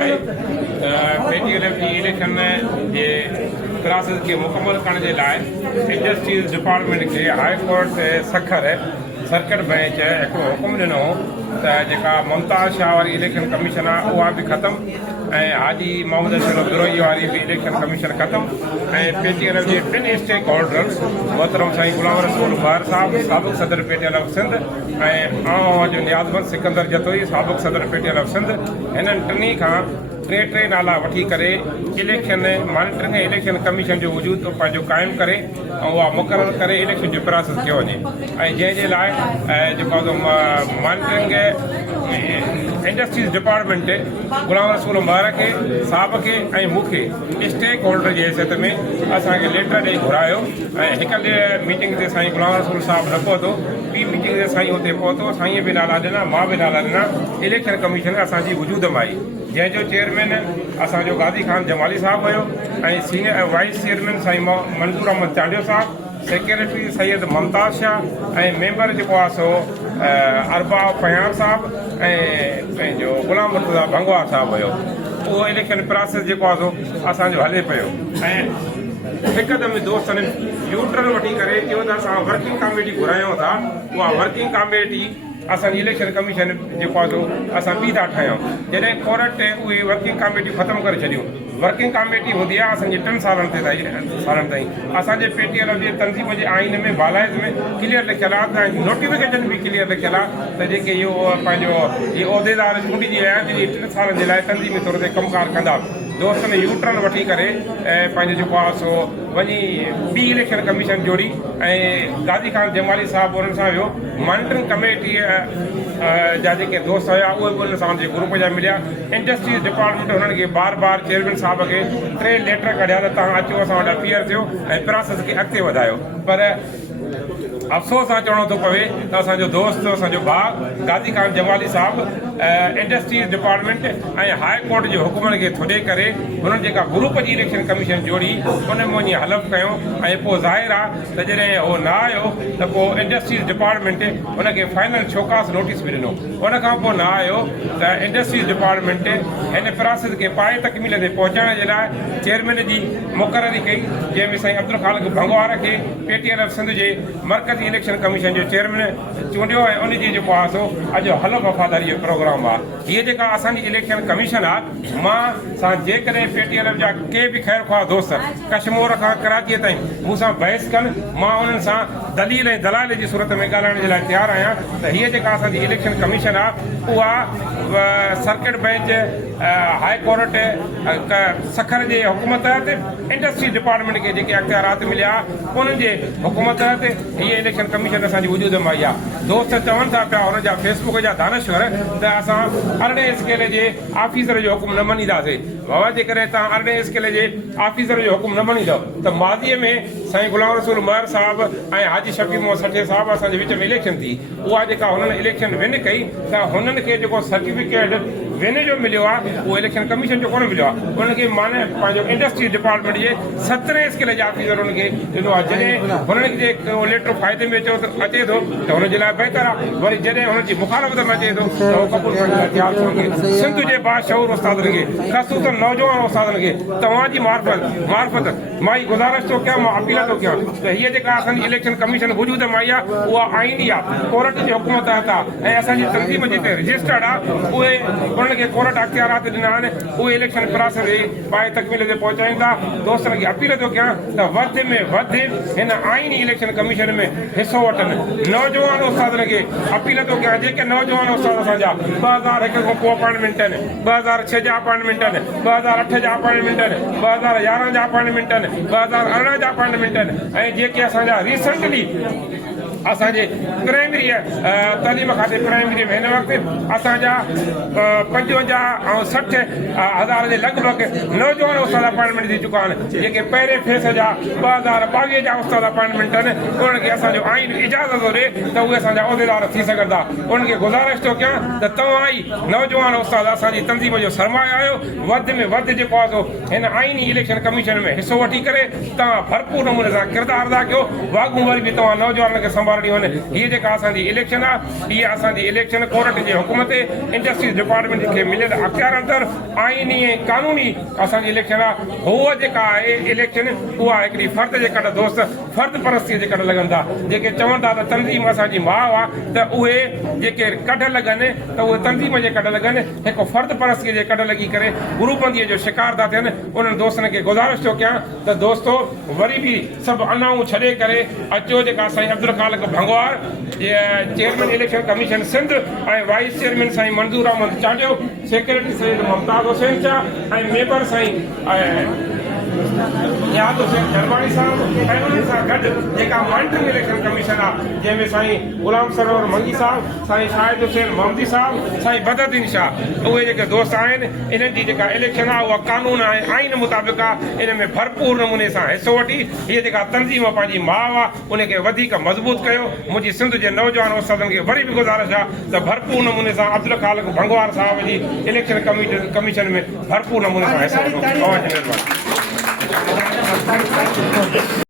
पेटीएलएफ जी इलेक्शन जे प्रोसेस खे मुकमल करण जे लाइ इंडस्ट्रीज़ डिपार्टमेंट खे high court Sukkur circuit bench हिकिड़ो हुकुम ॾिनो त जेका मुमताज़ शाह वारी इलेक्शन कमीशन आहे उहा बि ख़तमु ऐं हाजी मोहम्मद अशरफ दुरई वारी बि इलेक्शन कमीशन ख़तमु ऐं पेटीएलएफ जे टिनि स्टेक होल्डर्स मोहतरम साईं गुलाम रसूल बार साहब साबिक़ सदर पेटीएलएफ सिंध ऐं जो नियाज़मत सिकंदर जतोई साबिक़ सदर पेटीएलएफ सिंध हिननि टिनी खां टे नाला वठी करे इलेक्शन मॉनिटरिंग ऐं इलेक्शन कमीशन जो वजूद पंहिंजो क़ाइमु करे ऐं उहा मुक़ररु करे इलेक्शन जो प्रोसेस कयो वञे ऐं जंहिंजे लाइ जेको मॉनिटरिंग इंडस्ट्रीज़ डिपार्टमेंट गुलाम रसूल महर खे साहब खे ऐं मूंखे स्टेक होल्डर जी हैसियत में असांखे लेटर ॾेई घुरायो ऐं हिकु मीटिंग ते साईं गुलाम रसूल साहिबु न पहुतो ॿी मीटिंग ते साईं हुते पहुतो साईं बि नाला ॾिना मां बि नाला ॾिना इलेक्शन कमीशन असांजी वजूद में आई जंहिंजो चेयरमैन असांजो गाज़ी खान जमाली साहिबु हुयो ऐं सीनियर वाइस चेयरमैन साईं मंसूर अहमद चांडियो साहिबु सेक्रेटरी सैयद मुमताज़ शाह ऐं मेंबर जेको आहे सो अरबा फयार साहिबु ऐं पंहिंजो गुलाम मुर्तज़ा भंगवार साहिबु हुयो उहो इलेक्शन प्रोसेस जेको आहे सो असांजो हले पियो ऐं हिकदमि दोस्तनि न्यूट्रल वठी करे चयो त असां वर्किंग कमेटी घुरायूं था उहा वर्किंग कमेटी असांजी इलेक्शन कमीशन जेको आहे सो असां ॿी था ठाहियूं जॾहिं कोर्ट उहे वर्किंग कमेटी ख़तमु करे छॾियूं वर्किंग कमेटी हूंदी आहे असांजे 3 सालनि ताईं असांजे पेटीएलएफ जे तंज़ीम जे आइन में बालाइज़ में क्लियर लिखियलु आहे त नोटिफिकेशन बि क्लियर लिखियलु आहे त जेके इहो पंहिंजो इहे उहिदेदार चूंडिजी विया आहिनि 3 सालनि जे लाइ तंज़ीमी तौर ते कमकार कंदा दोस्तनि यूटर्न वठी करे ऐं पंहिंजो जेको आहे सो वञी ॿी इलेक्शन कमीशन जोड़ी ऐं गाज़ी खान जमाली साहिबु उन्हनि सां वियो मॉनिटरिंग कमेटीअ जा जेके दोस्त हुया उहे बि उन सां जे ग्रुप जा मिलिया इंडस्ट्रीज़ डिपार्टमेंट हुननि खे बार बार चेयरमैन साहिब खे 3 लेटर कढिया त तव्हां अचो असां वटि अपीयर थियो ऐं प्रोसेस खे अॻिते वधायो पर अफ़सोस सां चवणो थो पवे त असांजो दोस्त असांजो भाउ गाज़ी खान जमाली साहिबु इंडस्ट्रीज़ डिपार्टमेंट ऐं हाई कोर्ट जे हुकुमनि खे थोॾे करे हुननि जेका ग्रुप जी इलेक्शन कमीशन जोड़ी उन में वञी हलफ़ कयूं ऐं पोइ ज़ाहिर आहे त जॾहिं उहो न आयो त पोइ इंडस्ट्रीज़ डिपार्टमेंट उनखे फाइनल छोकास नोटिस बि ॾिनो उन खां पोइ न आयो त इंडस्ट्रीज़ डिपार्टमेंट हिन प्रोसेस खे पाए तकमील ते पहुचाइण जे लाइ चेयरमैन जी मुक़ररी कई जंहिंमें साईं अब्दुल ख़ालिक़ भंगवार खे पेटीएलएफ सिंध जे मर्कज़ी इलेक्शन कमीशन जो चेयरमैन चूंडियो ऐं उनजी जेको आहे सो अॼु हलफ़ वफ़ादारी जो प्रोग्राम आहे हीअ जेका असांजी इलेक्शन कमीशन आहे मां सां जेकॾहिं पेटीएलएफ जा के बि ख़ैर ख़्वाह दोस्त कश्मीर खां कराचीअ ताईं मूंसां बहस कनि मां उन्हनि सां दलील ऐं दलाल जी सूरत में ॻाल्हाइण जे लाइ तयारु आहियां त हीअ जेका असांजी इलेक्शन कमीशन आहे उहा circuit bench high court Sukkur जे हुकूमत तहत इंडस्ट्री डिपार्टमेंट खे जेके अख़्तियारात मिलिया उन्हनि जे हुकूमत तहत हीअ इलेक्शन कमीशन असांजी वजूद में आई आहे दोस्त चवनि था पिया हुन जा फेसबुक जा दानश्वर त असां 18 स्केल जे ऑफिसर जो हुकुम न मञींदासीं बाबा जेकॾहिं तव्हां 18 स्केल जे ऑफिसर जो हुकुम न मञींदव त माज़ीअ में साईं गुलाम रसूल महर साहिबु ऐं हाजी शफ़ी मोहम्मद सठे साहिबु असांजे विच में इलेक्शन थी उहा जेका हुननि इलेक्शन विन कई त हुननि खे जेको सर्टिफिकेट विन जो मिलियो आहे उहो इलेक्शन कमीशन जो कोन मिलियो आहे उनखे माने पंहिंजो इंडस्ट्री डिपार्टमेंट जे 17 स्केल जा ऑफिसर हुनखे ॾिनो आहे जॾहिं हुननि जे लेटर फ़ाइदे में अचे थो त हुनजे लाइ बहितर आहे वरी जॾहिं हुनजी मुखालफ़त में अचे थो त उहो क़बूल करण लाइ तयारु थियणु सिंध जे बाशऊर उस्तादनि खे ख़ासतौर नौजवान उस्तादनि खे तव्हांजी मार्फत मां ई गुज़ारिश थो कयां मां अपील थो कयां त हीअ जेका असांजी इलेक्शन कमीशन वजूद में आई आहे उहा आईनी आहे कोर्ट जी हुकूमत तहत आहे ऐं असांजी तंज़ीम जिते रजिस्टर्ड आहे उहे उन्हनि खे कोर्ट अख़्तियारात ॾिना आहिनि उहे इलेक्शन प्रोसेस पाए तकमील ते पहुचाईंदा दोस्तनि खे अपील थो कयां त वधि में वधि हिन आईनी इलेक्शन कमीशन में हिसो वठनि नौजवान उस्तादनि खे अपील थो कयां जेके नौजवान उस्ताद असांजा 2001 खां पोइ अपॉइंटमेंट आहिनि 2006 जा अपॉइंटमेंट आहिनि 2008 जा अपॉइंटमेंट आहिनि 2011 जा अपॉइंटमेंट आहिनि 2018 जा अपॉइंटमेंट आहिनि ऐं जेके असांजा रिसेंटली असांजे प्राइमरी तइलीम खाते प्राइमरी में हिन वक़्तु असांजा 55 ऐं 60 हज़ार जे लॻभॻि नौजवान उस्ताद अपॉइंटमेंट थी चुका आहिनि जेके पहिरें फेस जा 2022 जा उस्ताद अपॉइंटमेंट आहिनि उन्हनि खे असांजो आइन इजाज़त थो ॾिए त उहे असांजा उहिदेदार थी सघंदा उन्हनि खे गुज़ारिश थो कयां त तव्हां ई नौजवान उस्ताद असांजी तंज़ीम जो सरमायो आहियो वधि में वधि जेको आहे सो हिन आइनी इलेक्शन कमीशन में हिसो वठी करे तव्हां भरपूर नमूने सां किरदारु अदा कयो वाघूं वरी बि तव्हां नौजवाननि खे संभालणियूं आहिनि। हीअ जेका असांजी इलेक्शन आहे इहा असांजी इलेक्शन कोर्ट जे हुकुम ते इंडस्ट्रीज डिपार्टमेंट खे मिलियल अख़्तियार अंदरि आईनी ऐं कानूनी असांजी इलेक्शन आहे। हूअ जेका आहे इलेक्शन उहा हिकिड़ी फर्द जे कॾ दोस्त फर्द परस्तीअ जे कॾ लॻनि था। जेके चवनि था त तंज़ीम असांजी माउ आहे त उहे जेके कढ लॻनि त उहे तंज़ीम जे कढ लॻनि, हिकु फर्द परस्तीअ जे कढ लॻी करे गुरूबंदीअ जो शिकार था थियनि। उन्हनि दोस्तनि खे गुज़ारिश थो कयां त दोस्तो वरी बि सभु अनाऊं छॾे करे अचो। जेका Sain Abdul Khaliq Bhangwar chairman election commission Sindh ऐं वाइस चेयरमैन साईं मंज़ूर अहमद चांडियो, सेक्रेटरी साईं मुमताज़ हुसैन शाह ऐं मेंबर साईं याद हुसैन जरवाणी साहब ऐं उन्हनि सां गॾु जेका मॉनिटरिंग इलेक्शन कमीशन आहे जंहिंमें साईं गुलाम सरोवर मंगी साहब, साईं शाहिद हुसैन मोहम्मदी साहब, साईं बदरुद्दीन शाह, उहे जेके दोस्त आहिनि इन्हनि जी जेका इलेक्शन आहे उहा कानून ऐं आइन मुताबिक़ आहे। इन में भरपूर नमूने सां हिसो वठी हीअ जेका तंज़ीम पंहिंजी माउ आहे उनखे वधीक मज़बूत कयो। मुंहिंजी सिंध जे नौजवान उस्तादनि खे वरी बि गुज़ारिश आहे त भरपूर नमूने सां अब्दुल ख़ालिक भंगवार साहब जी इलेक्शन कमीशन में भरपूर नमूने सां हिसो वठो।